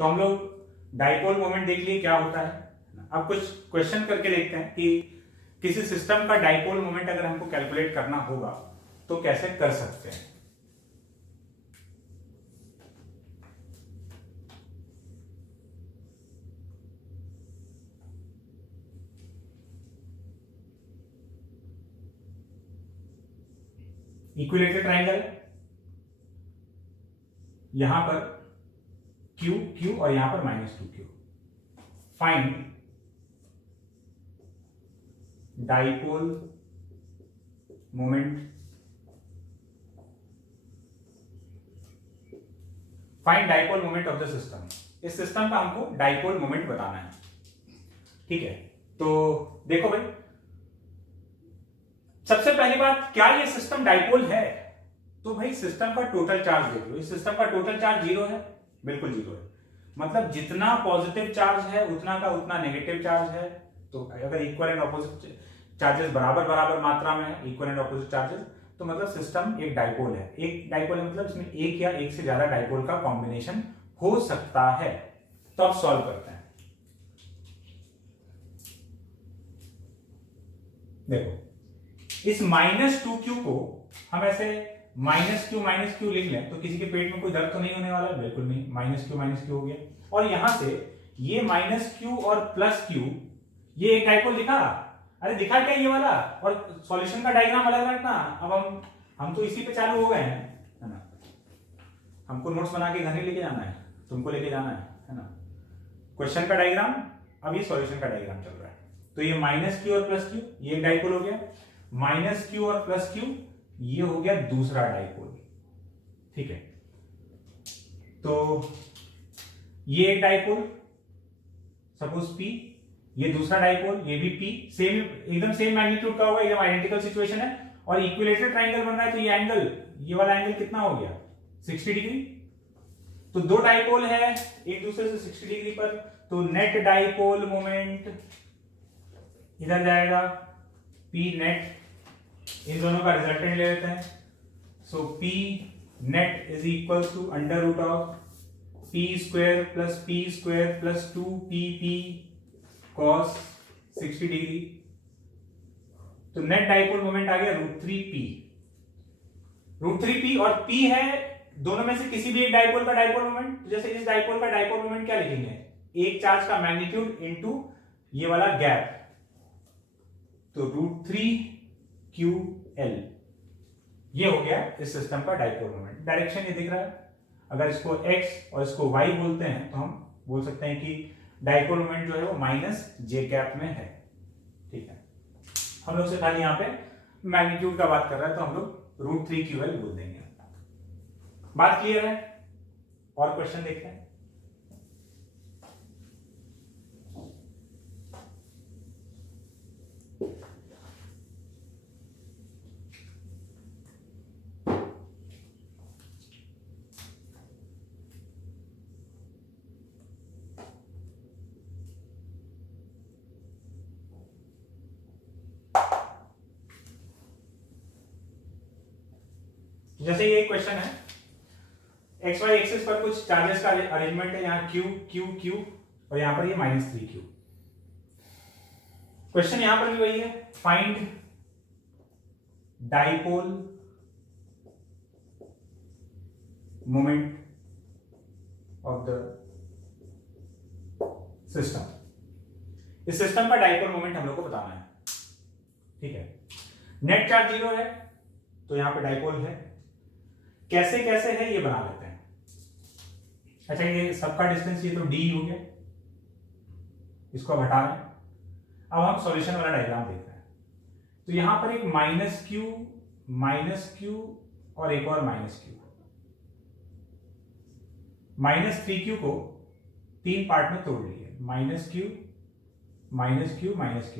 तो हम लोग डाइपोल मोमेंट देख लिए क्या होता है। अब कुछ क्वेश्चन करके देखते हैं कि किसी सिस्टम का डाइपोल मोमेंट अगर हमको कैलकुलेट करना होगा तो कैसे कर सकते हैं। इक्विलेटरल ट्रायंगल, यहां पर Q Q और यहां पर -2Q। Find dipole moment, find dipole moment of the system. इस सिस्टम का हमको डाइपोल मोमेंट बताना है। ठीक है, तो देखो भाई, सबसे पहली बात, क्या ये सिस्टम डाइपोल है? तो भाई सिस्टम का टोटल चार्ज देख लो। इस सिस्टम का टोटल चार्ज 0 है, बिल्कुल 0 है। मतलब जितना पॉजिटिव चार्ज है उतना का उतना नेगेटिव चार्ज है। तो अगर इक्वल एंड ऑपोजिट चार्जेस बराबर बराबर मात्रा में है, इक्वल एंड ऑपोजिट चार्जेस, तो मतलब सिस्टम एक डाइपोल है। एक डाइपोल है मतलब इसमें एक या एक से ज्यादा डाइपोल का कॉम्बिनेशन हो सकता है। तो अब सॉल्व करते हैं। देखो, इस -2Q को हम ऐसे -Q लिख लें तो किसी के पेट में कोई दर्द तो नहीं होने वाला है, बिल्कुल नहीं। -Q हो गया, और यहां से ये -Q और +Q, ये एक डाइपोल दिखा। अरे दिखा क्या ये वाला? और सॉल्यूशन का डायग्राम अलग रखना। अब हम तो इसी पे चालू हो गए हैं, है ना। हमको नोट्स बना के घर ही लेके जाना है, तुमको लेके जाना है ना। क्वेश्चन का डायग्राम, अब ये सॉल्यूशन का डायग्राम चल रहा है। तो ये -Q और +Q, ये एक डाइपोल हो गया। -Q और +Q, ये हो गया दूसरा डाइपोल। ठीक है, तो ये एक डाइपोल, सपोज P, ये दूसरा डाइपोल, ये भी P, सेम, एकदम सेम मैग्नीट्यूड का होगा, एकदम आइडेंटिकल सिचुएशन है। और इक्विलेटरल ट्रायंगल बन रहा है, तो ये एंगल, ये वाला एंगल कितना हो गया? 60 डिग्री। तो दो डाइपोल है एक दूसरे से 60 डिग्री पर, तो नेट डाइपोल मोमेंट इधर जाएगा P नेट, इन दोनों का रिजल्टेंट ले लेते हैं। So P net is equal to √of P² + P² + 2PP cos 60 degree. तो नेट डाइपोल मोमेंट आ गया √3P। √3P और P है दोनों में से किसी भी एक डाइपोल का डाइपोल मोमेंट। जैसे इस डाइपोल का डाइपोल मोमेंट क्या लिखेंगे? एक चार्ज का मैग्नीट्यूड इनटू ये वाला गैप, तो √3QL, ये हो गया इस सिस्टम का डाइपोल मोमेंट। डायरेक्शन ये दिख रहा है। अगर इसको x और इसको y बोलते हैं तो हम बोल सकते हैं कि डाइपोल मोमेंट जो है वो -j में है। ठीक है, हम लोग से खाली यहाँ पे मैग्नीट्यूड का बात कर रहा है, तो हम लोग √3QL बोल देंगे। बात क्लियर है? और क्वेश्चन देखते हैं। जैसे ये क्वेश्चन है, XY एक्सिस पर कुछ चार्जेस का अरेंजमेंट है, यहाँ Q Q Q और यहाँ पर ये -3Q। क्वेश्चन यहां पर भी वही है, find dipole moment of the system. इस सिस्टम का डाइपोल मोमेंट हम लोग को बताना है। ठीक है, नेट चार्ज 0 है तो यहां पे डाइपोल है। कैसे कैसे है ये बना लेते हैं। अच्छा, ये सबका डिस्टेंस ये तो d हो गया, इसको अब हटा रहे हैं। अब हम सॉल्यूशन वाला डायग्राम देख रहे हैं। तो यहां पर एक -Q और एक और -Q। -3Q को 3 पार्ट में तोड़ लिए, -Q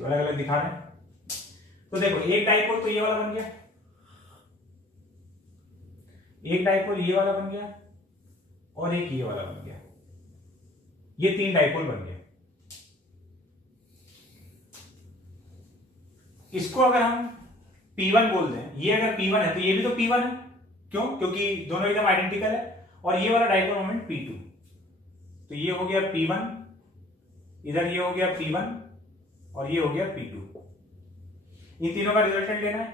अलग अलग दिखा रहे हैं। तो देखो, एक डाइपोल तो ये वाला बन गया, एक डाइपोल ये वाला बन गया और एक ये वाला बन गया। ये 3 डाइपोल बन गए। इसको अगर हम P1 बोल दें, ये अगर P1 है तो ये भी तो P1 है। क्यों? क्योंकि दोनों एकदम आइडेंटिकल है। और ये वाला डाइपोल मोमेंट P2। तो ये हो गया P1, इधर ये हो गया P1 और ये हो गया P2। इन तीनों का रिजल्टेंट लेना है।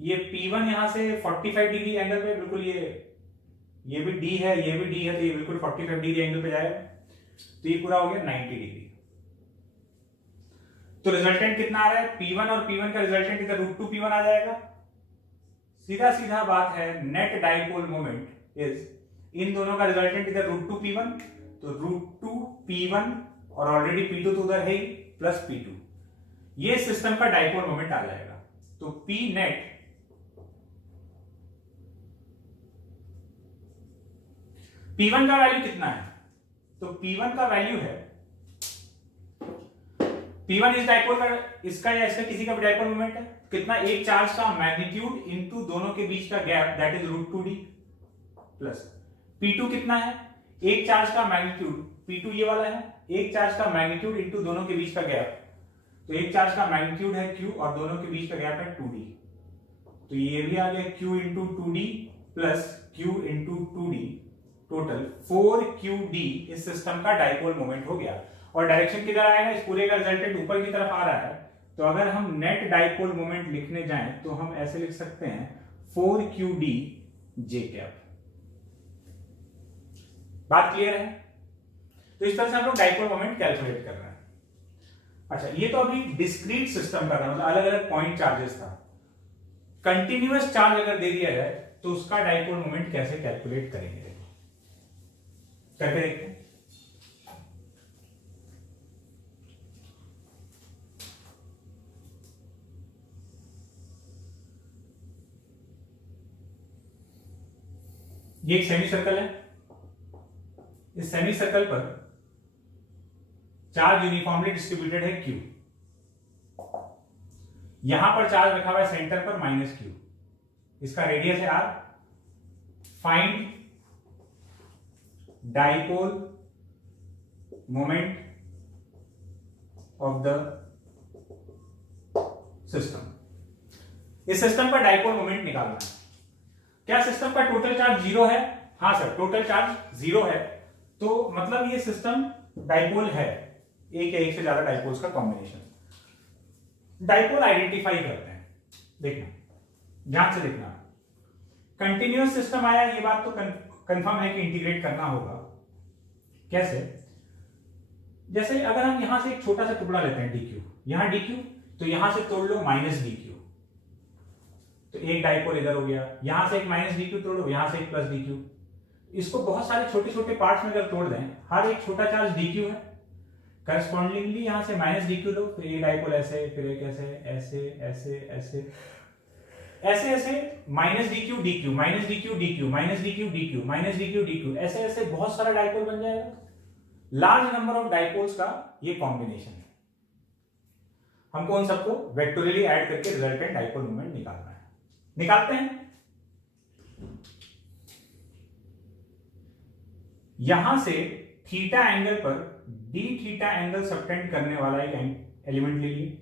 ये P1 यहां से 45 डिग्री एंगल पे, बिल्कुल ये भी D है, ये भी D है, तो ये बिल्कुल 45 डिग्री एंगल पे जाएगा, तो ये पूरा हो गया 90 डिग्री। तो रिजल्टेंट कितना आ रहा है? P1 और P1 का रिजल्टेंट इधर √2P1 आ जाएगा। सीधा सीधा बात है, नेट डाइपोल मोमेंट इज, इन दोनों का रिजल्टेंट इधर √2P1, तो √2P1 और ऑलरेडी P2 तो उधर है ही, प्लस P2, ये सिस्टम का डाइपोल मोमेंट आ जाएगा। तो P नेट P1 का वैल्यू कितना है? तो P1 का वैल्यू है, P1 इस डाइपोल का, इसका या इसका किसी का भी डाइपोल मोमेंट है, कितना? एक चार्ज का मैग्नीट्यूड इनटू दोनों के बीच का gap, that is √2d, plus P2 कितना है? एक चार्ज का मैग्नीट्यूड, P2 ये वाला है, एक चार्ज का मैग्नीट्यूड इनटू दोनों के बीच का गैप, तो एक चार्ज का मैग्नीट्यूड है Q और दोनों के बीच का गैप है 2d, तो ये भी आ गया Q into 2d plus Q into 2d, total 4qd इस सिस्टम का डाइपोल मोमेंट हो गया। और डायरेक्शन किधर आएगा? इस पूरे का रिजल्टेंट ऊपर की तरफ आ रहा है, तो अगर हम नेट डाइपोल मोमेंट लिखने जाएं तो हम ऐसे लिख सकते हैं 4qd j कैप। बात क्लियर है? तो इस तरह से हम लोग डाइपोल मोमेंट कैलकुलेट कर रहे हैं। अच्छा, ये तो अभी डिस्क्रीट सिस्टम का था, मतलब अलग अलग पॉइंट चार्जेस था। कंटिन्यूअस चार्ज अगर दे दिया जाए तो उसका डाइपोल मोमेंट कैसे कैलकुलेट करेंगे, करके देखते हैं। ये एक सेमी सर्कल है, इस सेमी सर्कल पर चार्ज यूनिफॉर्मली डिस्ट्रीब्यूटेड है Q, यहां पर चार्ज रखा हुआ है सेंटर पर -Q, इसका रेडियस है R। Find dipole moment of the system. इस सिस्टम का डाइपोल मोमेंट निकालना है। क्या सिस्टम का टोटल चार्ज 0 है? हाँ सर, टोटल चार्ज 0 है, तो मतलब ये सिस्टम डाइपोल है, एक या एक से ज्यादा डाइपोल्स का कॉम्बिनेशन। डाइपोल आइडेंटिफाई करते हैं, देखना, ध्यान से देखना। कंटिन्यूअस सिस्टम आया, ये बात तो कंफर्म है कि इंटीग्रेट करना होगा। कैसे? जैसे अगर हम यहां से एक छोटा सा टुकड़ा लेते हैं dq, यहां dq, तो यहां से तोड़ लो -dq, तो एक डाइपोल इधर हो गया। यहां से एक -dq तोड़ो, यहां से एक +dq। इसको बहुत सारे छोटे छोटे पार्ट्स में अगर तोड़ दें, हर एक छोटा चार्ज dq है, करस्पॉन्डिंगली यहां से -dq लो, फिर एक डाइपोल ऐसे, फिर एक ऐसे, ऐसे ऐसे ऐसे ऐसे ऐसे -dq dq -dq dq -dq dq -dq dq, ऐसे ऐसे बहुत सारा डाइपोल बन जाएगा। लार्ज नंबर ऑफ डाइपोल्स का ये कॉम्बिनेशन है। हमको उन सबको वेक्टोरियली ऐड करके रिजल्टेंट डाइपोल मोमेंट निकालना है। निकालते हैं। यहां से थीटा एंगल पर डी थीटा एंगल सबटेंड करने वाला एक एलिमेंट ले लिए।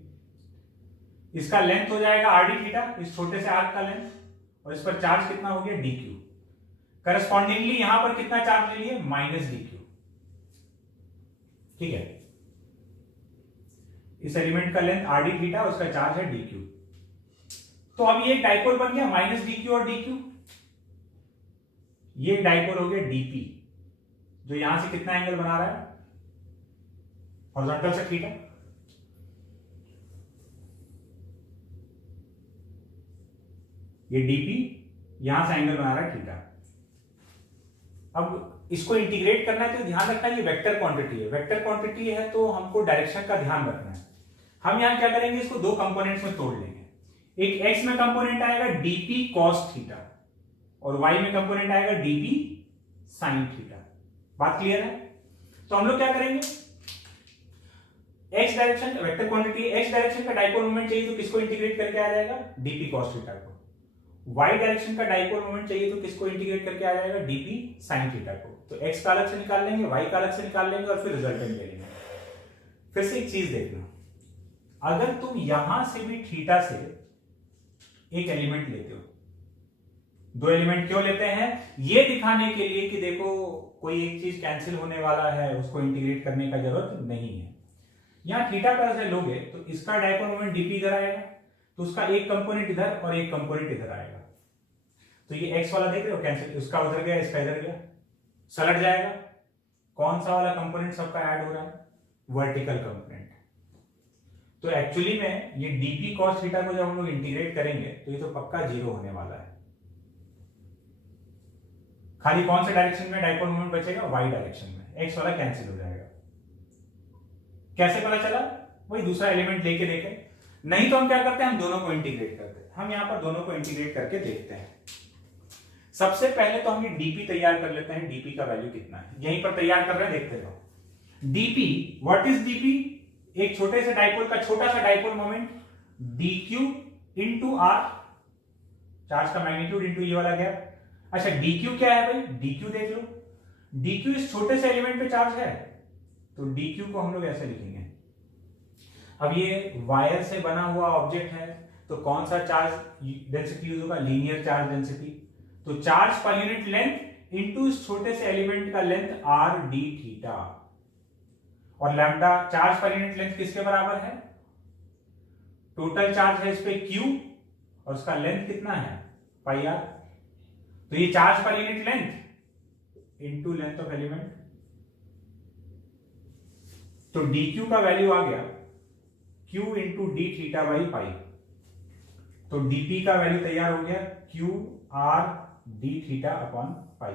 इसका लेंथ हो जाएगा आर डी थीटा, इस छोटे से आर्क का लेंथ, और इस पर चार्ज कितना हो गया dq। करस्पॉन्डिंगली यहां पर कितना चार्ज ले लिए -dq, ठीक है। इस एलिमेंट का लेंथ आर डी थीटा, उसका चार्ज है dq। तो अब ये एक डाइपोल बन गया -dq और dq। ये डाइपोल हो गया dp, जो यहां से कितना एंगल बना रहा है हॉरिजॉन्टल से थीटा। ये dp यहां से एंगल बना रहा है थीटा। अब इसको इंटीग्रेट करना है तो ध्यान रखना ये वेक्टर क्वांटिटी है। वेक्टर क्वांटिटी है तो हमको डायरेक्शन का ध्यान रखना है। हम यहां क्या करेंगे, इसको दो कंपोनेंट्स में तोड़ लेंगे। एक x में कंपोनेंट आएगा dp cos थीटा और y में कंपोनेंट आएगा dp sin थीटा। बात क्लियर है? तो हम लोग क्या करेंगे, x डायरेक्शन का वेक्टर क्वांटिटी, x डायरेक्शन का डाइपोल मोमेंट चाहिए तो किसको इंटीग्रेट करके आ जाएगा, dp cos थीटा को। y डायरेक्शन का डाइपोल मोमेंट चाहिए तो किसको इंटीग्रेट करके आ जाएगा, dp sin थीटा को। तो x का अलग से निकाल लेंगे, y का अलग से निकाल लेंगे और फिर रिजल्टेंट ले लेंगे। फिर से एक चीज देखना, अगर तुम यहां से भी थीटा से एक एलिमेंट लेते हो, दो एलिमेंट क्यों लेते हैं, ये दिखाने के लिए कि देखो कोई एक चीज कैंसिल होने वाला है, उसको इंटीग्रेट करने का जरूरत नहीं है। यहाँ थीटा पर से लोगे तो इसका डायपोल मोमेंट डीपी इधर आएगा, तो उसका एक कंपोनेंट इधर और एक कंपोनेंट इधर आएगा। तो ये एक्स वाला देख रहे हो कैंसिल, उसका उधर गया, इसका इधर गया, सलट जाएगा। कौन सा वाला कंपोनेंट सबका ऐड हो रहा है? Vertical component. तो एक्चुअली में ये डीपी कॉस थीटा को जब हम लोग इंटीग्रेट करेंगे तो ये तो पक्का जीरो होने वाला है। खाली कौन से डायरेक्शन में डायपोल मोमेंट बचेगा? वाई डायरेक्शन में। एक्स वाला कैंसिल हो जाएगा। कैसे पता चला? वही दूसरा एलिमेंट लेके देखे। नहीं तो हम क्या करते हैं, हम दोनों को इंटीग्रेट करते हैं। हम यहां पर दोनों को इंटीग्रेट करके देखते हैं। सबसे पहले तो हम ये डीपी तैयार कर लेते हैं। डीपी का वैल्यू कितना है यहीं पर तैयार कर रहे हैं, देखते रहो। DP, what is DP? एक छोटे से डायपोल का छोटा सा dipole moment dq into r, charge का मैग्नीट्यूड इंटू ये वाला गैप। अच्छा dq क्या है भाई? dq देख लो, dq इस छोटे से एलिमेंट पे चार्ज है, तो dq को हम लोग ऐसे लिखेंगे। अब ये वायर से बना हुआ ऑब्जेक्ट है, तो कौन सा चार्ज डेंसिटी यूज होगा? Linear charge density. तो charge per unit length into इस छोटे से एलिमेंट का लेंथ आर डी थीटा, और lambda charge per unit length किसके बराबर है? टोटल चार्ज है इस पे Q और उसका लेंथ कितना है? पाई आर। तो ये charge per unit length into length of element, तो dq का वैल्यू आ गया q into D theta by पाई। तो dp का वैल्यू तैयार हो गया q r D theta upon pi.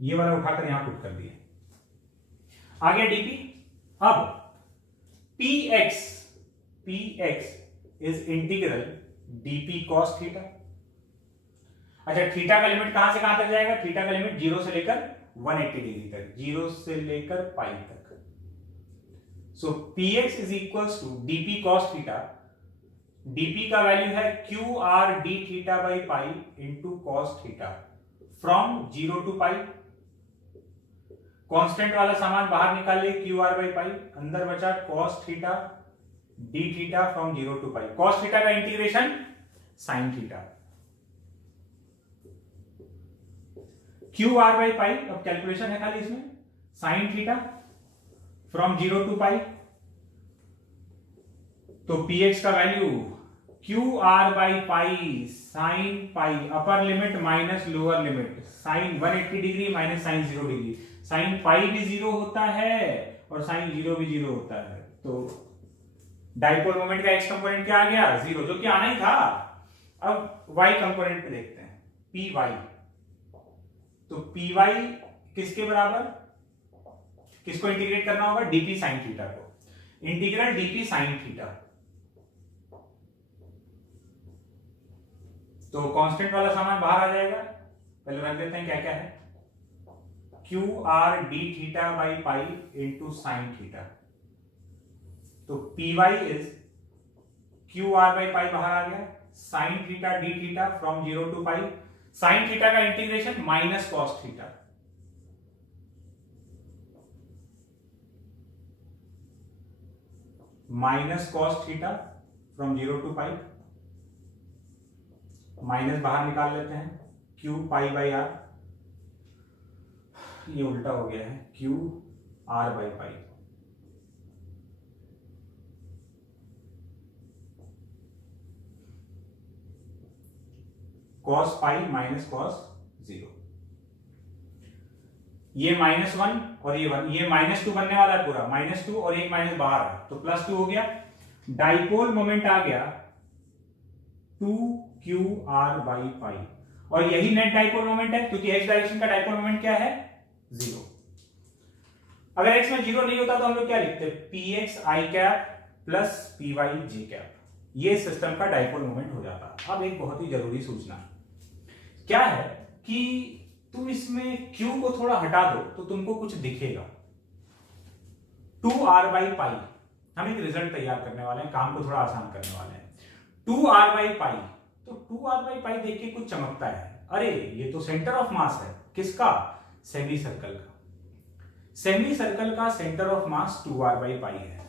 ये वाला उठाकर यहां पुट कर दिया, आ गया dp। अब px is integral dp cos theta. अच्छा थीटा का लिमिट कहां से कहां तक जाएगा? थीटा का लिमिट 0 से लेकर 180 डिग्री तक, 0 से लेकर पाई तक। So px is equals to dp cos theta. dp का वैल्यू है q r d theta by pi into cos theta from 0 to pi. Constant वाला सामान बाहर निकाल ले, क्यू आर बाई पाई, अंदर बचा cos theta d theta from 0 to pi. cos theta का integration sin theta, q r by pi. अब calculation है खाली इसमें, sin theta from 0 to pi. तो px का value q r by pi sine pi, upper limit minus lower limit, sine 180 degree minus sine 0 degree. Sine pi भी 0 होता है और साइन 0 भी 0 होता है। तो डाइपोल मोमेंट का एक्स कंपोनेंट क्या आ गया? 0, जो कि आना ही था। अब वाई कंपोनेंट पे देखते हैं, पी वाई। तो पी वाई किसके बराबर? किसको इंटीग्रेट करना होगा? डीपी साइन थीटा को। इंटीग्रल डीपी साइन थीटा, तो कांस्टेंट वाला सामान बाहर आ जाएगा। पहले रख देते हैं क्या क्या है, q r d theta by pi into sine theta. तो p y is q r by pi बाहर आ गया, sine theta d theta from 0 to pi. Sine theta का integration minus cos theta, minus cos theta from 0 to pi. Minus बाहर निकाल लेते हैं, Q pi by are, ये उल्टा हो गया है, q r by pi. Cos pi minus cos 0, ये -1 और ये 1, ये -2 बनने वाला है पूरा, -2 और एक माइनस बाहर है तो +2 हो गया। डाइपोल मोमेंट आ गया 2qr बाई पाई, और यही नेट डाइपोल मोमेंट है क्योंकि x डायरेक्शन का डाइपोल मोमेंट क्या है? 0। अगर x में 0 नहीं होता तो हम लोग क्या लिखते? px i cap plus py j cap, ये सिस्टम का डाइपोल मोमेंट हो जाता। अब एक बहुत ही जरूरी सूचना क्या है कि तुम इसमें q को थोड़ा हटा दो तो तुमको कुछ दिखेगा, 2r बाई पाई। हम एक रिजल्ट तैयार करने वाले हैं, काम को थोड़ा आसान करने वाले हैं। 2r बाई पाई, तो 2r बाई पाई देख के कुछ चमकता है, अरे ये तो सेंटर ऑफ मास है। किसका? सेमी सर्कल का। सेमी सर्कल का centre of mass 2r by pi है।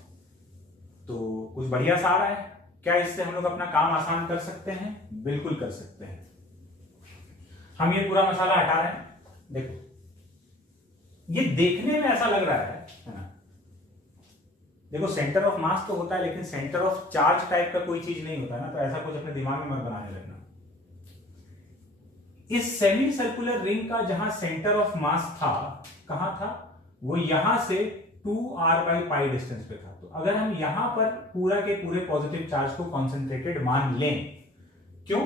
तो कुछ बढ़िया सा आ रहा है, क्या इससे हम लोग अपना काम आसान कर सकते हैं? बिल्कुल कर सकते हैं। हम ये पूरा मसाला हटा रहे हैं, देखो ये देखने में ऐसा लग रहा है ना, देखो सेंटर ऑफ मास तो होता है लेकिन सेंटर ऑफ चार्ज टाइप का कोई चीज नहीं होता ना, तो ऐसा कुछ अपने दिमाग में मत बनाने लगना। इस सेमी सर्कुलर रिंग का जहां सेंटर ऑफ मास था, कहां था, वो यहां से 2r/π डिस्टेंस पे था। तो अगर हम यहां पर पूरा के पूरे पॉजिटिव चार्ज को कॉन्सेंट्रेटेड मान लें, क्यों,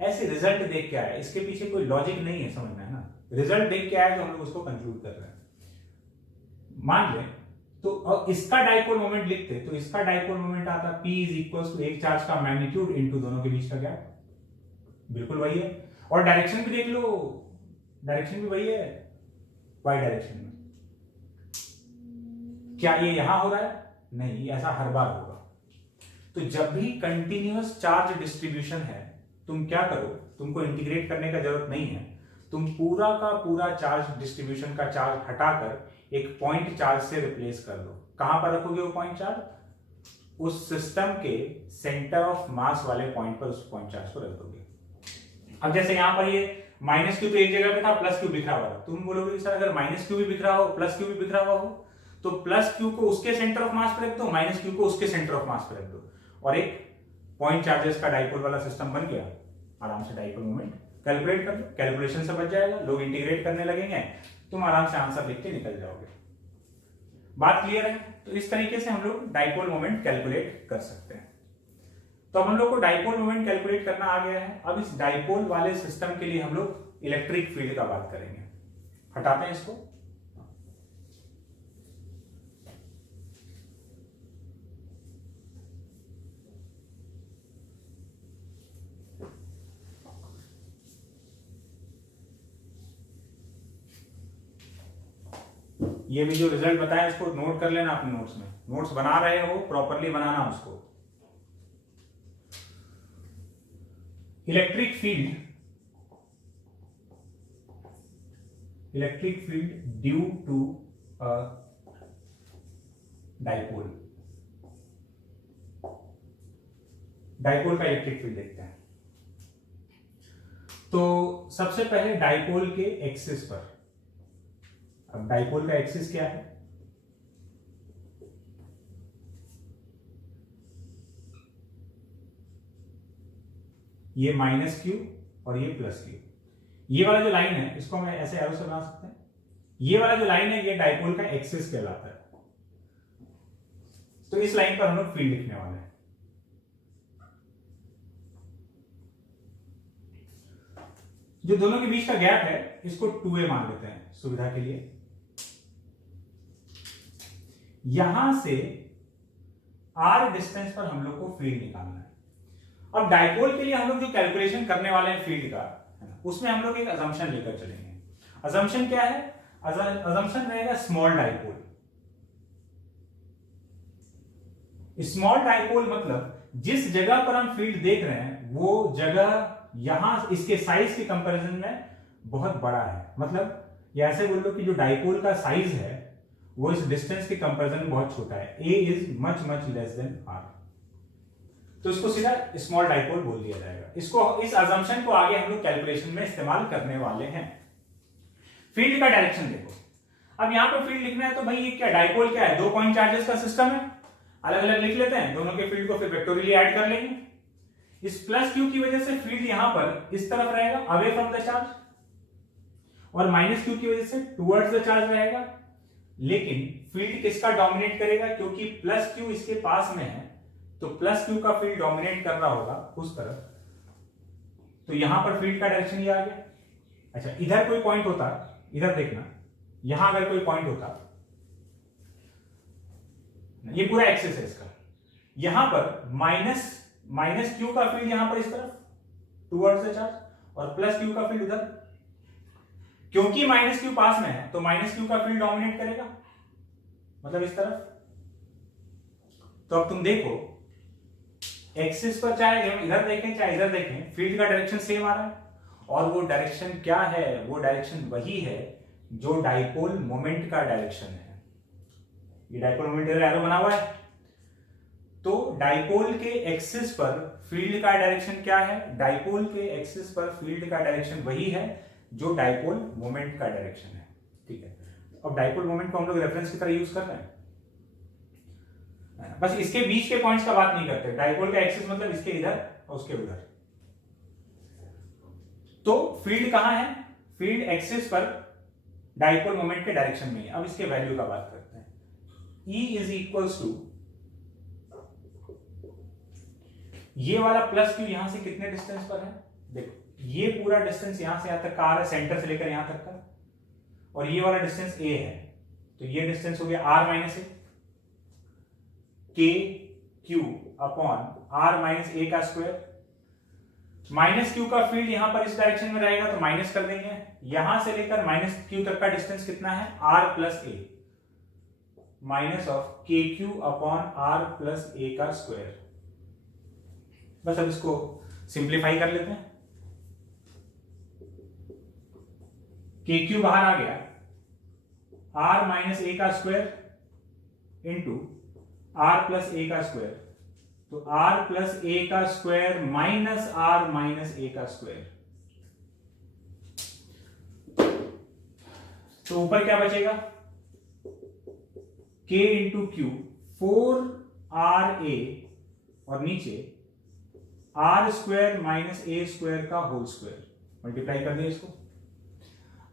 ऐसे रिजल्ट देख के आया, इसके पीछे कोई लॉजिक नहीं है, समझना है ना, रिजल्ट देख के आया तो हम लोग उसको कंक्लूड कर रहे हैं। मान लें तो इसका डाइपोल मोमेंट लिखते, तो इसका डाइपोल मोमेंट आता P = एक चार्ज का मैग्नीट्यूड इनटू दोनों के बीच का गैप, बिल्कुल वही है। और डायरेक्शन भी देख लो, डायरेक्शन भी वही है, वाई डायरेक्शन में। क्या ये यहां हो रहा है? नहीं, ऐसा हर बार होगा। तो जब भी कंटिन्यूअस चार्ज डिस्ट्रीब्यूशन है, तुम क्या करो, तुमको इंटीग्रेट करने का जरूरत नहीं है, तुम पूरा का पूरा चार्ज डिस्ट्रीब्यूशन का चार्ज हटाकर एक पॉइंट चार्ज से रिप्लेस कर दो। कहां पर रखोगे वो पॉइंट चार्ज? उस सिस्टम के सेंटर ऑफ मास वाले पॉइंट पर उस पॉइंट चार्ज को रख दोगे। अब जैसे यहां पर ये -q तो एक जगह पे था, +q बिखरा हुआ था, तुम बोलोगे सर अगर -q भी बिखरा हो, +q भी बिखरा हुआ हो, तो +q को उसके सेंटर ऑफ मास पर रख दो, -q को उसके सेंटर ऑफ मास पर रख दो, और एक पॉइंट चार्जेस का डाइपोल वाला सिस्टम बन गया। आराम से डाइपोल मोमेंट कैलकुलेट कर लो, कैलकुलेशन से बच जाएगा, लोग इंटीग्रेट करने लगेंगे, तुम आराम से आंसर लिख के निकल जाओगे। बात क्लियर है? तो इस तरीके से हम लोग डाइपोल मोमेंट कैलकुलेट कर सकते हैं। तो हम लोग को डाइपोल मोमेंट कैलकुलेट करना आ गया है। अब इस डाइपोल वाले सिस्टम के लिए हम लोग इलेक्ट्रिक फील्ड का बात करेंगे। हटाते हैं इसको। ये भी जो रिजल्ट बताया इसको नोट कर लेना अपने नोट्स में, नोट्स बना रहे हो प्रॉपरली बनाना उसको। Electric field due to a dipole, dipole का इलेक्ट्रिक फील्ड देखते हैं। तो सबसे पहले डाइपोल के एक्सिस पर, अब डाइपोल का एक्सिस क्या है? ये -q और ये +q। ये वाला जो लाइन है इसको मैं ऐसे एरो से बना सकते हैं। ये वाला जो लाइन है ये डाइपोल का एक्सिस कहलाता है। तो इस लाइन पर हम लोग फील्ड लिखने वाले हैं। जो दोनों के बीच का गैप है इसको 2a मान लेते हैं सुविधा के लिए। यहां से r डिस्टेंस पर हम लोग को फील्ड निकालना है। अब डाइपोल के लिए हम लोग जो कैलकुलेशन करने वाले हैं फील्ड का, उसमें हम लोग एक अजम्पशन लेकर चलेंगे। अजम्पशन क्या है? अजम्पशन रहेगा स्मॉल डाइपोल। स्मॉल डाइपोल मतलब जिस जगह पर हम फील्ड देख रहे हैं वो जगह यहां इसके साइज के कंपैरिजन में बहुत बड़ा है। मतलब ये ऐसे बोल लो कि जो डाइपोल का साइज है वो इस डिस्टेंस के कंपैरिजन में बहुत छोटा है। a is much less than r, तो इसको सीधा स्मॉल डाइपोल बोल दिया जाएगा। इसको, इस अजम्पशन को आगे हम लोग कैलकुलेशन में इस्तेमाल करने वाले हैं। फील्ड का डायरेक्शन देखो। अब यहां पर फील्ड लिखना है तो भाई ये क्या डाइपोल क्या है? 2 पॉइंट चार्जेस का सिस्टम है, अलग अलग लिख लेते हैं। दोनों के फील्ड को फिर वेक्टोरियली ऐड कर लेंगे। इस +q की वजह से फील्ड यहां पर इस तरफ रहेगा, अवे फ्रॉम द चार्ज, और -q की वजह से टुवर्ड्स द चार्ज रहेगा। लेकिन फील्ड किसका डोमिनेट करेगा? क्योंकि +q इसके पास में है तो +q का फील्ड डोमिनेट कर रहा होगा उस तरफ। तो यहां पर फील्ड का डायरेक्शन ये आ गया। अच्छा, इधर कोई पॉइंट होता, इधर देखना, यहां अगर कोई पॉइंट होता, ये पूरा एक्सिस है इसका, यहां पर माइनस क्यू का फील्ड यहां पर इस तरफ टुवर्ड्स द चार्ज, और +q का फील्ड उधर। क्योंकि -q पास में है तो -q का फील्ड डोमिनेट करेगा, मतलब इस तरफ। तो अब तुम देखो एक्सिस पर चाहे इधर देखें चाहे इधर देखें, फील्ड का डायरेक्शन सेम आ रहा है। और वो डायरेक्शन क्या है? वो डायरेक्शन वही है जो डाइपोल मोमेंट का डायरेक्शन है। ये डाइपोल मोमेंट इधर एरो बना हुआ है। तो डाइपोल के एक्सिस पर फील्ड का डायरेक्शन क्या है? डाइपोल के एक्सिस पर फील्ड का डायरेक्शन वही है जो डाइपोल मोमेंट का डायरेक्शन है। ठीक है, अब डाइपोल मोमेंट को हम लोग रेफरेंस की तरह यूज कर रहे हैं, बस इसके बीच के पॉइंट्स का बात नहीं करते। डाइपोल का एक्सिस मतलब इसके इधर और उसके उधर। तो फील्ड कहां है? फील्ड एक्सिस पर डाइपोल मोमेंट के डायरेक्शन में है। अब इसके वैल्यू का बात करते हैं। E इज इक्वल्स टू, ये वाला प्लस क्यू यहां से कितने डिस्टेंस पर है? देखो ये पूरा डिस्टेंस यहां से यहां तक का आ रहा है, सेंटर से लेकर यहां तक का, और ये वाला डिस्टेंस ए है, तो ये डिस्टेंस हो गया r माइनस ए, के क्यू अपॉन आर माइनस ए का स्क्वायर। माइनस क्यू का फील्ड यहां पर इस डायरेक्शन में रहेगा तो माइनस कर देंगे, यहां से लेकर माइनस क्यू तक का डिस्टेंस कितना है? R plus a, minus of k q upon r plus a का स्क्वायर। बस अब इसको सिंप्लीफाई कर लेते हैं। के क्यू बाहर आ गया, आर माइनस ए का square into are plus a का स्क्वायर, तो आर प्लस ए का स्क्वायर माइनस आर माइनस ए का स्क्वायर। तो ऊपर क्या बचेगा? k इंटू क्यू 4ra और नीचे r square minus a square का होल स्क्वायर। मल्टीप्लाई कर दिया इसको।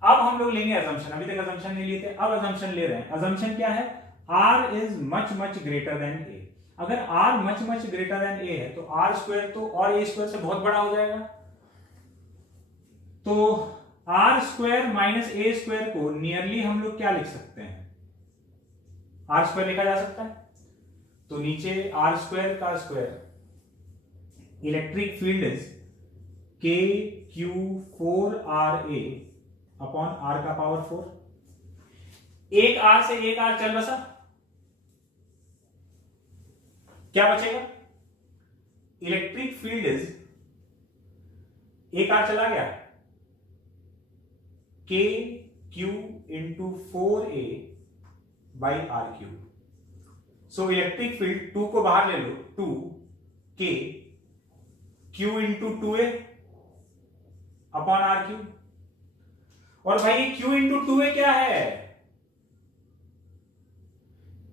अब हम लोग लेंगे अजम्पशन। अभी तक अजम्पशन नहीं लिए थे, अब अजम्पशन ले रहे हैं। अजम्पशन क्या है? r is much much greater than a। अगर r much much greater than a है तो r स्क्वायर तो और a स्क्वायर से बहुत बड़ा हो जाएगा। तो r square minus a square को नियरली हम लोग क्या लिख सकते हैं? r स्क्वायर लिखा जा सकता है, तो नीचे r स्क्वायर का square, electric field is k q 4ra upon r का पावर 4। एक r से एक r चल बसा, क्या बचेगा? इलेक्ट्रिक फील्ड इज, एक r चला गया, k q into 4a by r cube. So electric field 2 को बाहर ले लो, 2k q into 2a upon r cube. और भाई ये q इंटू 2a क्या है?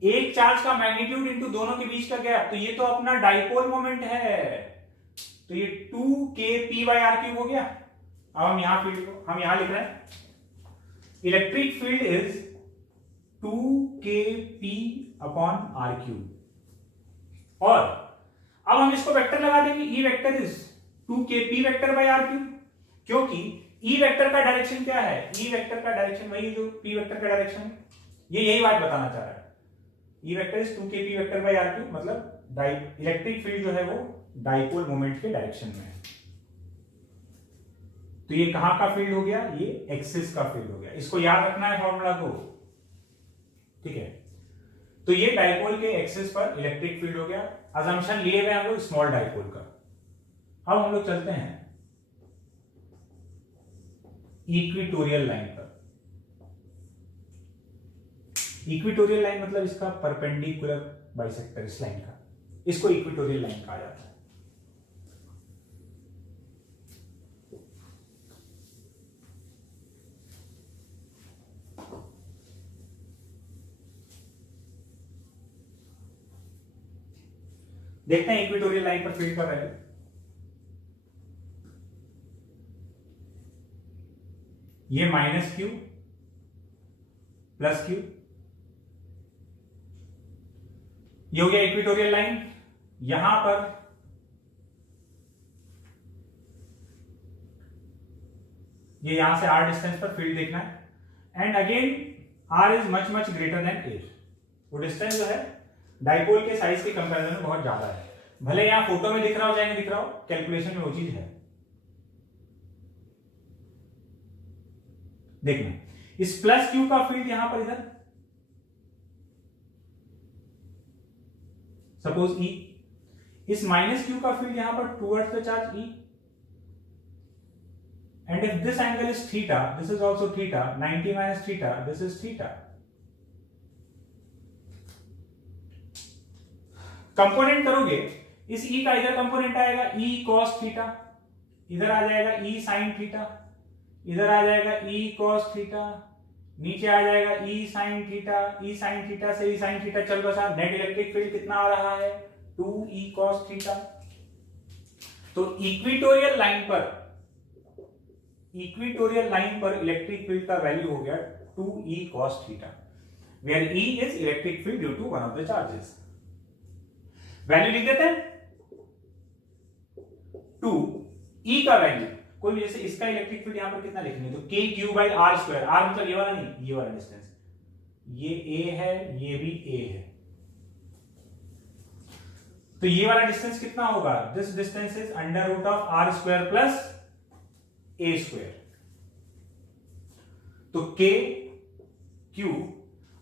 एक चार्ज का मैग्नीट्यूड इंटू दोनों के बीच का गैप, तो ये तो अपना डाइपोल मोमेंट है, तो ये 2kp बाई आर क्यूब हो गया। अब हम यहां फील्ड को हम यहां लिख रहे हैं, electric field is 2kp upon r cube. और अब हम इसको वेक्टर लगा देंगे, e vector is 2kp vector by r cube, क्योंकि ई वेक्टर का डायरेक्शन क्या है? ई वेक्टर का डायरेक्शन वही जो पी वेक्टर का डायरेक्शन है। ये यही बात बताना चाह रहा है। E vector is 2kp vector by r cube, मतलब इलेक्ट्रिक फील्ड जो है वो डाइपोल मोमेंट के डायरेक्शन में है। तो ये कहां का फील्ड हो गया? ये एक्सिस का फील्ड हो गया। इसको याद रखना है फॉर्मूला को, ठीक है। तो ये डाइपोल के एक्सिस पर इलेक्ट्रिक फील्ड हो गया। अजम्पशन लिए हुए हम लोग स्मॉल डाइपोल का। अब हम लोग चलते हैं इक्विटोरियल लाइन पर। इक्विटोरियल लाइन मतलब इसका परपेंडिकुलर बाइसेक्टर, इस लाइन का, इसको इक्विटोरियल लाइन कहा जाता है। देखते हैं इक्विटोरियल लाइन पर फील्ड का वैल्यू। ये माइनस क्यू प्लस क्यू, ये हो गया इक्विटोरियल लाइन। यहां पर ये यहां से r डिस्टेंस पर फील्ड देखना है। And again r is much much greater than a। वो डिस्टेंस जो है डाइपोल के साइज के कंपैरिजन में बहुत ज्यादा है। भले यहां फोटो में दिख रहा हो चाहे नहीं दिख रहा हो, कैलकुलेशन में वो चीज है। देखना, इस प्लस क्यू का फील्ड यहां पर इधर सपोज E, इस माइनस क्यू का फील्ड यहां पर towards the charge E, and if this angle is theta, this is also theta, 90 minus theta, this is theta. Component करोगे, इस E का इधर कंपोनेंट आएगा E cos थीटा, इधर आ जाएगा E sin थीटा, इधर आ जाएगा E cos थीटा, नीचे आ जाएगा ई साइन थीटा, ई साइन थीटा से ई साइन थीटा चल बसा, नेट इलेक्ट्रिक फील्ड कितना आ रहा है 2e cos थीटा। तो इक्वेटोरियल लाइन पर इलेक्ट्रिक फील्ड का वैल्यू हो गया 2e cos theta, where E is electric field due to one of the charges. Value लिख देते हैं 2e का वैल्यू, कोई जैसे इसका इलेक्ट्रिक फील्ड यहां पर कितना लिखेंगे तो k q by r square, r मतलब ये वाला नहीं, ये वाला डिस्टेंस, ये a है, ये भी a है, तो ये वाला डिस्टेंस कितना होगा, this distance is under root of r square plus a square. तो k क्यू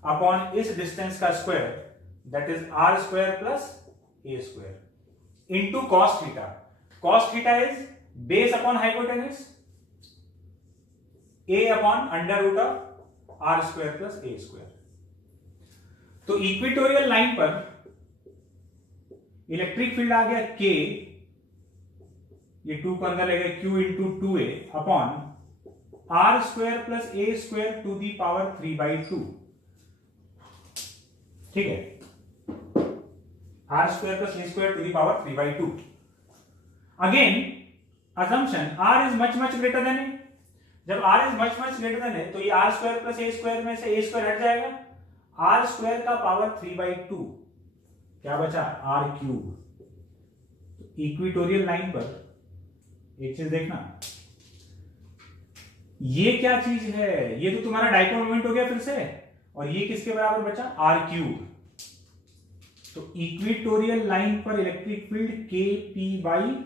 अपॉन इस डिस्टेंस का square that is r square plus a square into cos theta. cos theta is base upon hypotenuse, a upon under root of r square plus a square. तो equatorial line पर electric field आ गया k, ये 2 को अंदर लगेगा q into 2a upon r square plus a square to the power 3/2। ठीक है, r square plus a square to the power 3/2। Again assumption r is much greater than a, जब r is much greater than a तो ये r square plus a square में से a square हट जाएगा, r square का power 3/2 क्या बचा r क्यूब। इक्वेटोरियल लाइन पर एक चीज देखना, ये क्या चीज है, ये तो तुम्हारा डाइपोल मोमेंट हो गया फिर से, और ये किसके बराबर बचा r क्यूब। तो इक्वेटोरियल लाइन पर इलेक्ट्रिक फील्ड k p by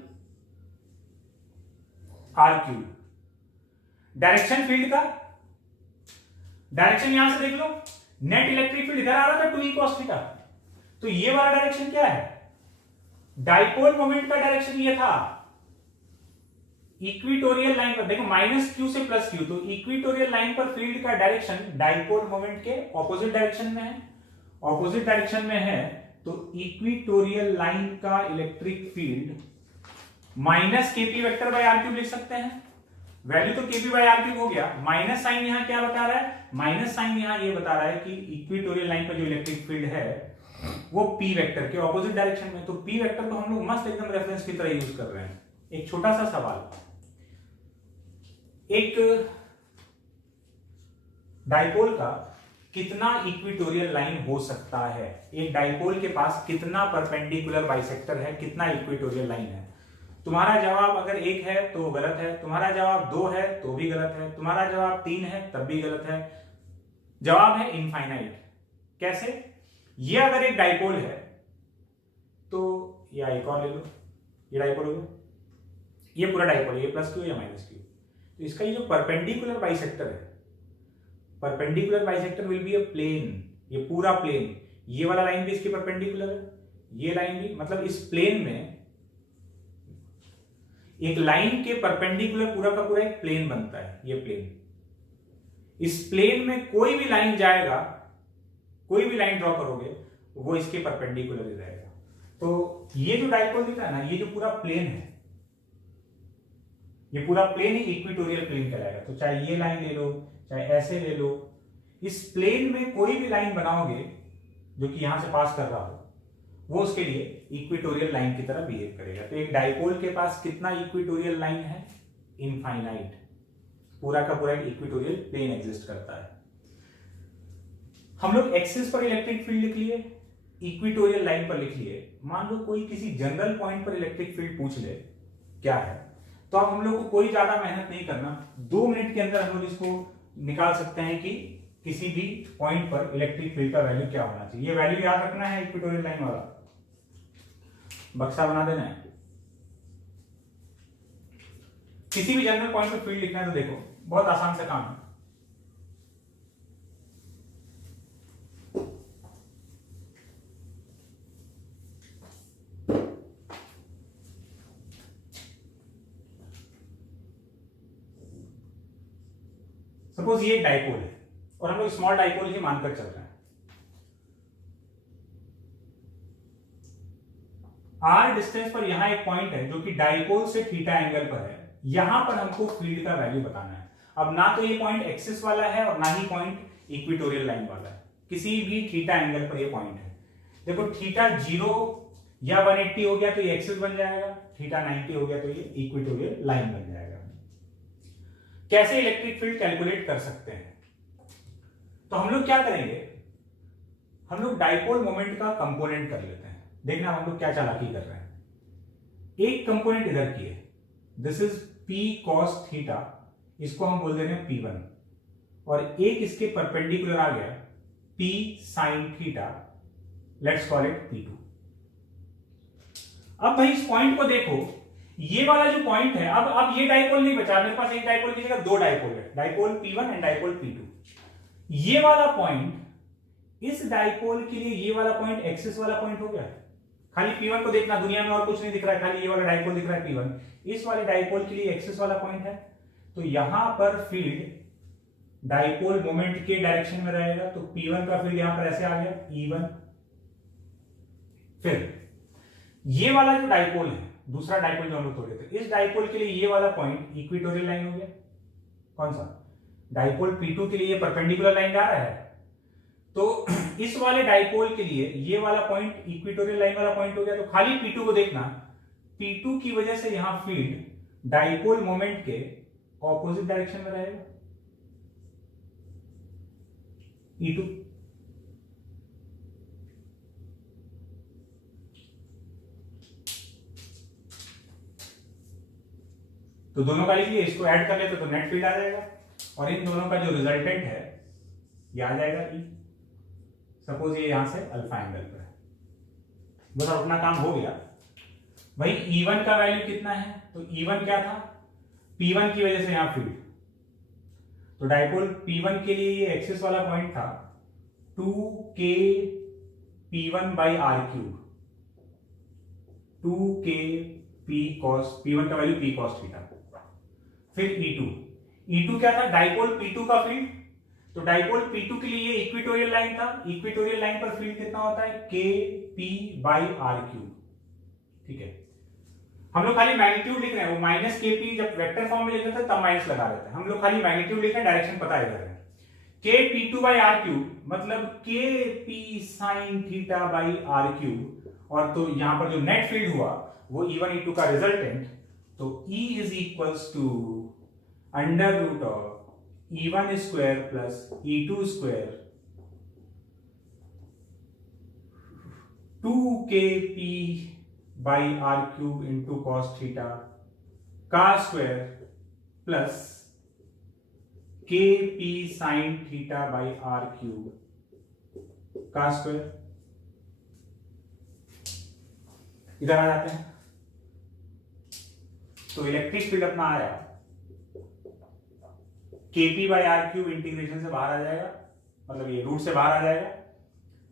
r cube. Direction field का डायरेक्शन यहां से देख लो, नेट इलेक्ट्रिक फील्ड इधर आ रहा था 2e cos थीटा, तो ये वाला डायरेक्शन क्या है, डाइपोल मोमेंट का डायरेक्शन ये था। इक्वेटोरियल लाइन पर देखो माइनस क्यू से प्लस क्यू, तो इक्वेटोरियल लाइन पर फील्ड का डायरेक्शन डाइपोल मोमेंट के ऑपोजिट डायरेक्शन में है, ऑपोजिट डायरेक्शन में है, तो इक्वेटोरियल लाइन का electric field minus kp vector by r cube लिख सकते हैं। वैल्यू तो केपी बाय आर क्यूब हो गया, माइनस साइन यहां क्या बता रहा है, माइनस साइन यहां ये बता रहा है कि इक्वेटोरियल लाइन पर जो इलेक्ट्रिक फील्ड है वो पी वेक्टर के ऑपोजिट डायरेक्शन में, तो पी वेक्टर को हम लोग मस्त एकदम रेफरेंस की तरह यूज कर रहे हैं। एक छोटा सा सवाल, एक डाइपोल का कितना इक्वेटोरियल लाइन हो सकता है, एक डाइपोल के पास कितना परपेंडिकुलर बाइसेक्टर है, कितना इक्वेटोरियल लाइन है। तुम्हारा जवाब अगर 1 है तो गलत है, तुम्हारा जवाब 2 है तो भी गलत है, तुम्हारा जवाब 3 है तब भी गलत है। जवाब है इनफाइनाइट। कैसे, ये अगर एक डाइपोल है तो या एक और ले लो, ये डाइपोल हो गया, ये पूरा डाइपोल है, ये प्लस क्यू या माइनस क्यू, तो इसका ये जो परपेंडिकुलर बाइसेक्टर है, perpendicular bisector will be a plane, ये पूरा प्लेन, ये वाला लाइन भी इसके परपेंडिकुलर है, ये लाइन भी, मतलब इस प्लेन में एक लाइन के परपेंडिकुलर पूरा का पूरा एक प्लेन बनता है, ये प्लेन। इस प्लेन में कोई भी लाइन जाएगा, कोई भी लाइन ड्रॉ करोगे वो इसके परपेंडिकुलर ही रहेगा। तो ये जो डाइपोल दिख रहा है ना, ये जो पूरा प्लेन है, ये पूरा प्लेन ही इक्वेटोरियल प्लेन कहलाएगा। तो चाहे ये लाइन ले लो, चाहे ऐसे ले लो, इस प्लेन में कोई भी लाइन बनाओगे जो कि यहां से पास कर रहा हो, वो उसके लिए इक्वेटोरियल लाइन की तरह बिहेव करेगा। तो एक डाइपोल के पास कितना इक्वेटोरियल लाइन है, इनफाइनाइट, पूरा का पूरा एक इक्वेटोरियल प्लेन एग्जिस्ट करता है। हम लोग एक्सिस पर इलेक्ट्रिक फील्ड लिख लिए, इक्वेटोरियल लाइन पर लिख लिए। मान लो कोई किसी जनरल पॉइंट पर इलेक्ट्रिक फील्ड पूछ ले क्या है, तो अब हम लोग को कोई ज्यादा मेहनत नहीं करना, 2 मिनट के अंदर हम लोग इसको निकाल सकते हैं कि किसी भी पॉइंट पर इलेक्ट्रिक फील्ड का वैल्यू क्या होना चाहिए। ये वैल्यू याद रखना है, इक्वेटोरियल लाइन वाला बक्सा बना देना है। किसी भी जनरल पॉइंट पर फील्ड लिखना है तो देखो बहुत आसान सा काम है। सपोज ये एक डाइपोल है और हम लोग स्मॉल डाइपोल ही मानकर चल रहे हैं। आर डिस्टेंस पर यहां एक पॉइंट है जो कि डाइपोल से थीटा एंगल पर है, यहां पर हमको फील्ड का वैल्यू बताना है। अब ना तो ये पॉइंट एक्सिस वाला है और ना ही पॉइंट इक्वेटोरियल लाइन वाला है, किसी भी थीटा एंगल पर ये पॉइंट है। देखो थीटा 0 या 180 हो गया तो ये एक्सिस बन जाएगा, थीटा 90 हो गया तो ये इक्वेटोरियल लाइन बन जाएगा। कैसे इलेक्ट्रिक फील्ड कैलकुलेट कर सकते हैं? तो हम लोग क्या करेंगे, हम लोग डाइपोल मोमेंट का कंपोनेंट कर लेते हैं। देखना हम लोग क्या चालाकी कर रहे हैं। एक कंपोनेंट इधर की है, this is P cos theta, इसको हम बोल दे रहे हैं P1, और एक इसके परपेंडिकुलर आ गया P sin theta, let's call it P2। अब भाई इस पॉइंट को देखो, ये वाला जो पॉइंट है, अब ये डाइपोल नहीं बचा, मेरे पास एक डाइपोल की जगह दो डाइपोल है, dipole P1 and dipole P2। ये वाला पॉइंट, इस डाइपोल के लिए ये वाला पॉइंट एक्सिस वाला पॉइंट हो गया। खाली P1 को देखना, दुनिया में और कुछ नहीं दिख रहा है, खाली ये वाला डाइपोल दिख रहा है P1। इस वाले डाइपोल के लिए एक्सिस वाला पॉइंट है, तो यहां पर फील्ड डाइपोल मोमेंट के डायरेक्शन में रहेगा, तो P1 का फील्ड यहां पर ऐसे आ गया E1। फिर ये वाला जो डाइपोल है, दूसरा डाइपोल जो हम लोग तोड़े थे, इस डाइपोल के लिए ये वाला पॉइंट इक्वेटोरियल लाइन हो गया। कौन सा? डाइपोल P2 के लिए ये परपेंडिकुलर लाइन जा रहा है, तो इस वाले डाइपोल के लिए ये वाला पॉइंट इक्वेटोरियल लाइन वाला पॉइंट हो गया। तो खाली P2 को देखना, P2 की वजह से यहां फील्ड डाइपोल मोमेंट के ऑपोजिट डायरेक्शन में रहेगा, E2। तो दोनों का लिखिए, इसको ऐड कर लेते तो नेट फील्ड आ जाएगा, और इन दोनों का जो रिजल्टेंट है ये आ जाएगा E। सपोज ये यहां से अल्फा एंगल पर है, बस अपना काम हो गया। भाई E1 का वैल्यू कितना है? तो E1 क्या था? P1 की वजह से यहां फील्ड, तो डाइपोल P1 के लिए ये एक्सिस वाला पॉइंट था 2k P1 by r cube, 2k P cos, P1 का वैल्यू P cos थीटा। फिर E2 क्या था? डाइपोल P2 का फील्ड, तो डाइपोल P2 के लिए ये इक्वेटोरियल लाइन था, इक्वेटोरियल लाइन पर फील्ड कितना होता है? k P by r cube. ठीक है, हम लोग खाली मैग्नीट्यूड लिख रहे हैं, वो माइनस के पी जब वेक्टर फॉर्म में लिखते थे तब माइनस लगा देते हैं, हम लोग खाली मैग्नीट्यूड लिख रहे हैं, डायरेक्शन पता है इधर है। k P2 by r cube मतलब k P sin theta by r cube, और तो यहां पर जो नेट फील्ड हुआ वो E1 E2 का रिजल्टेंट, तो E is equals to under root of E1 square plus E2 square 2kp by r cube into cos theta का square plus kp sin theta by r cube का square. इधर आ जाते हैं, तो इलेक्ट्रिक फील्ड अपना आया kp by r cube, integration से बाहर आ जाएगा, मतलब ये रूट से बाहर आ जाएगा,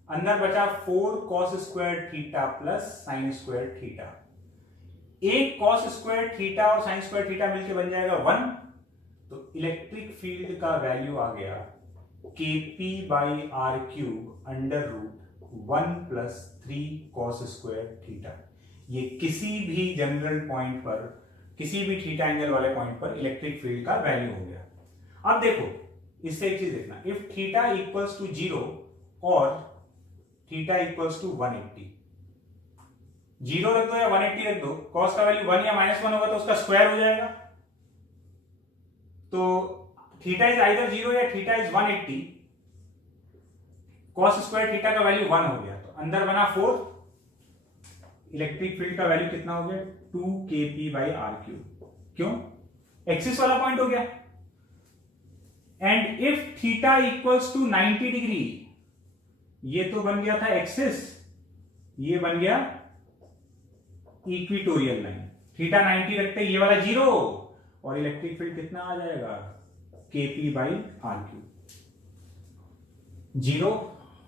अंदर बचा 4 cos square theta plus sine square theta. एक cos स्क्वायर थीटा और साइन स्क्वायर थीटा मिलकर बन जाएगा 1, तो इलेक्ट्रिक फील्ड का वैल्यू आ गया kp by r cube under root 1 plus 3 cos square theta. ये किसी भी जनरल पॉइंट पर, किसी भी थीटा एंगल वाले पॉइंट पर इलेक्ट्रिक फील्ड का वैल्यू हो गया। अब देखो, इससे एक चीज देखना, इफ थीटा इक्वल्स टू 0 और थीटा इक्वल्स टू 180, 0 रख दो या 180 रख दो, कॉस का वैल्यू 1 या -1 होगा तो उसका स्क्वायर हो जाएगा, तो थीटा इज आइदर 0 या theta is 180, cos square theta का वैल्यू 1 हो गया, तो अंदर बना 4, इलेक्ट्रिक फील्ड का वैल्यू कितना हो गया? 2kp by r cube. क्यों? एक्सिस वाला पॉइंट हो गया। And if theta equals to 90 degree, ये तो बन गया था एक्सिस, ये बन गया इक्वेटोरियल लाइन, थीटा 90 रखते ये वाला 0, और इलेक्ट्रिक फील्ड कितना आ जाएगा? kp by r cube. 0,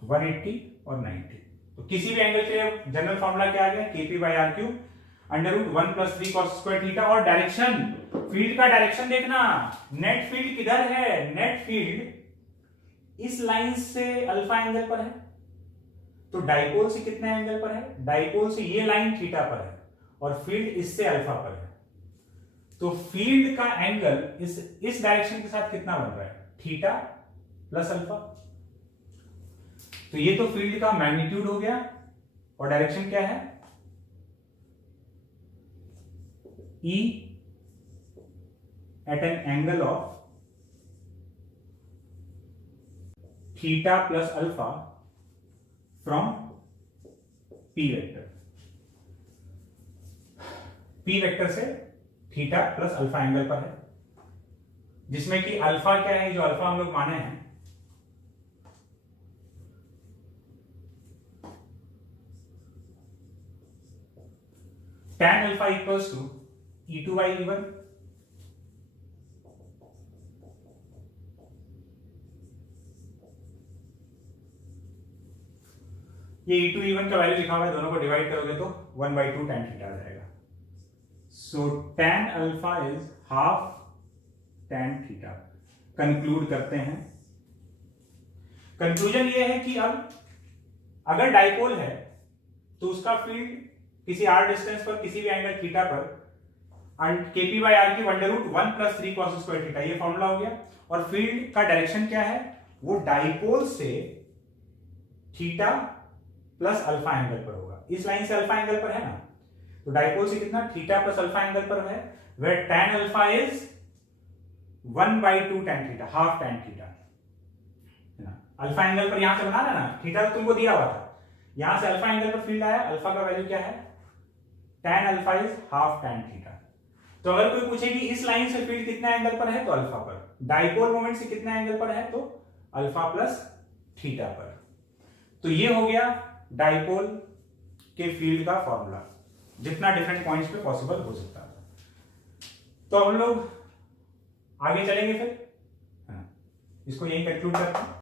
180 और 90, तो किसी भी एंगल के लिए जनरल फॉर्मूला क्या आ गया? kp by r cube under root 1 plus 3 cos square theta. और डायरेक्शन, फील्ड का डायरेक्शन देखना, नेट फील्ड किधर है? नेट फील्ड इस लाइन से अल्फा एंगल पर है, तो डाइपोल से कितने एंगल पर है? डाइपोल से ये लाइन थीटा पर है, और फील्ड इससे अल्फा पर है, तो फील्ड का एंगल इस डायरेक्शन के साथ कितना बन रहा है, थीटा प्लस अल्फा। तो ये तो फील्ड का मैग्नीट्यूड हो गया, और डायरेक्शन क्या है, E at an angle of theta plus alpha from P vector. P vector से थीटा प्लस अल्फा एंगल पर है, जिसमें कि अल्फा क्या है, जो अल्फा हम लोग माने हैं tan alpha equals to E2 by E1। ये E2 E1 का वैल्यू लिखा हुआ है, दोनों को डिवाइड करोगे तो 1/2 tan थीटा आ जाएगा। सो tan alpha is half tan theta. Conclude करते हैं, कंक्लूजन ये है कि अब अगर डाइपोल है तो उसका फील्ड किसी r डिस्टेंस पर किसी भी एंगल थीटा पर kp by r की √1 + 3 cos स्क्वायर थीटा, ये फॉर्मूला हो गया। और फील्ड का डायरेक्शन क्या है, वो डाइपोल से थीटा प्लस अल्फा एंगल पर होगा। इस लाइन से अल्फा एंगल पर है ना, तो डाइपोल से कितना, थीटा प्लस अल्फा एंगल पर है, where tan alpha is 1/2 tan theta, half tan theta है ना। अल्फा एंगल पर यहां से बना ना, थीटा तो तुमको दिया हुआ था, यहां से अल्फा एंगल पर फील्ड आया, अल्फा का वैल्यू क्या है, tan alpha is half tan theta. तो अगर कोई पूछे कि इस लाइन से फील्ड कितना एंगल पर है, तो अल्फा पर, डाइपोल मोमेंट से कितना एंगल पर है, तो अल्फा प्लस थीटा पर। तो ये हो गया डाइपोल के फील्ड का फॉर्मूला, जितना डिफरेंट पॉइंट्स पे पॉसिबल हो सकता है। तो हम लोग आगे चलेंगे फिर, इसको यहीं कंक्लूड करते हैं।